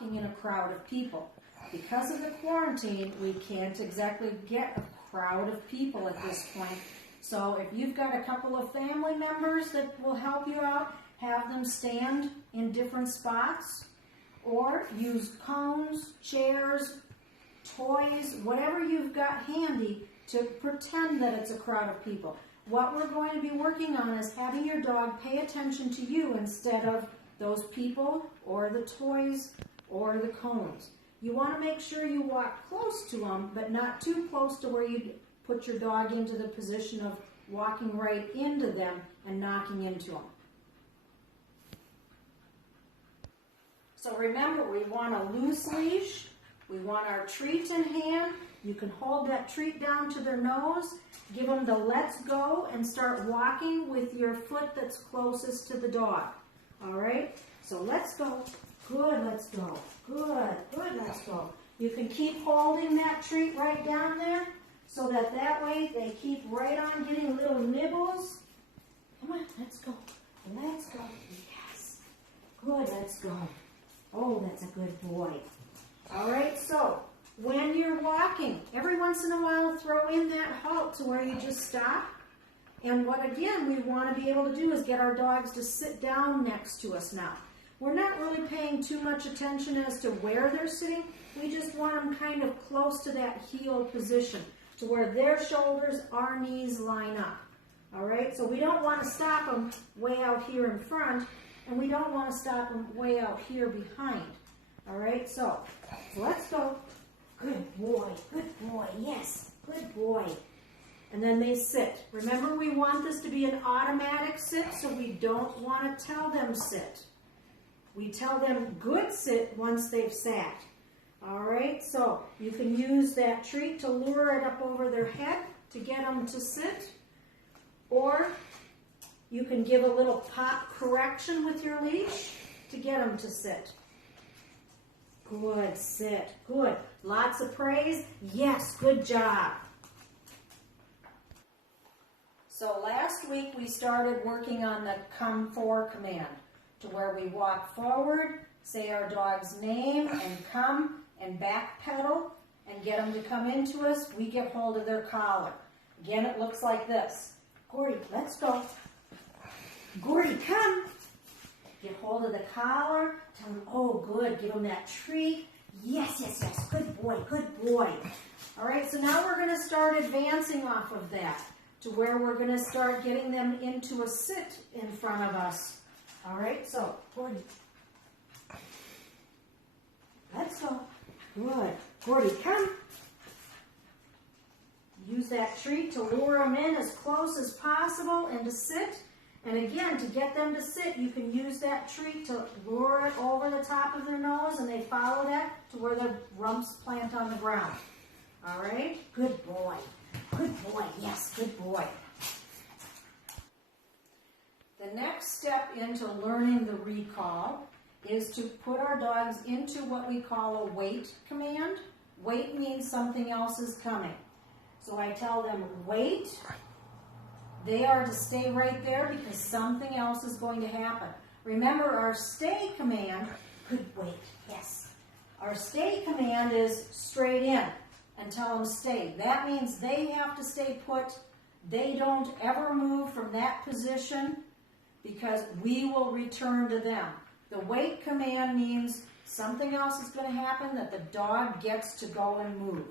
walking in a crowd of people. Because of the quarantine, we can't exactly get a crowd of people at this point. So if you've got a couple of family members that will help you out, have them stand in different spots, or use cones, chairs, toys, whatever you've got handy to pretend that it's a crowd of people. What we're going to be working on is having your dog pay attention to you instead of those people or the toys or the cones. You want to make sure you walk close to them, but not too close to where you put your dog into the position of walking right into them and knocking into them. So remember, we want a loose leash. We want our treat in hand. You can hold that treat down to their nose, give them the let's go, and start walking with your foot that's closest to the dog. All right? So let's go. Good, let's go. Good, good, let's go. You can keep holding that treat right down there so that way they keep right on getting little nibbles. Come on, let's go. Let's go. Yes. Good, let's go. Oh, that's a good boy. All right, so when you're walking, every once in a while throw in that halt to where you just stop. And what, again, we want to be able to do is get our dogs to sit down next to us now. We're not really paying too much attention as to where they're sitting. We just want them kind of close to that heel position, to where their shoulders, our knees line up. All right, so we don't want to stop them way out here in front, and we don't want to stop them way out here behind. All right, so let's go. Good boy, yes, good boy. And then they sit. Remember, we want this to be an automatic sit, so we don't want to tell them sit. We tell them good sit once they've sat. All right, so you can use that treat to lure it up over their head to get them to sit, or you can give a little pop correction with your leash to get them to sit. Good, sit, good. Lots of praise. Yes, good job. So last week we started working on the come for command, to where we walk forward, say our dog's name, and come, and back pedal, and get them to come into us. We get hold of their collar. Again, it looks like this. Gordy, let's go. Gordy, come. Get hold of the collar. Tell them, oh, good. Give them that treat. Yes, yes, yes. Good boy, good boy. All right, so now we're going to start advancing off of that to where we're going to start getting them into a sit in front of us. All right, so, Gordy, let's go. Good. Gordy, come. Use that treat to lure them in as close as possible and to sit. And again, to get them to sit, you can use that treat to lure it over the top of their nose, and they follow that to where their rumps plant on the ground. All right? Good boy. Good boy. Yes, good boy. The next step into learning the recall is to put our dogs into what we call a wait command. Wait means something else is coming. So I tell them, wait. They are to stay right there because something else is going to happen. Remember, our stay command, good wait, yes. Our stay command is straight in and tell them stay. That means they have to stay put. They don't ever move from that position because we will return to them. The wait command means something else is going to happen that the dog gets to go and move.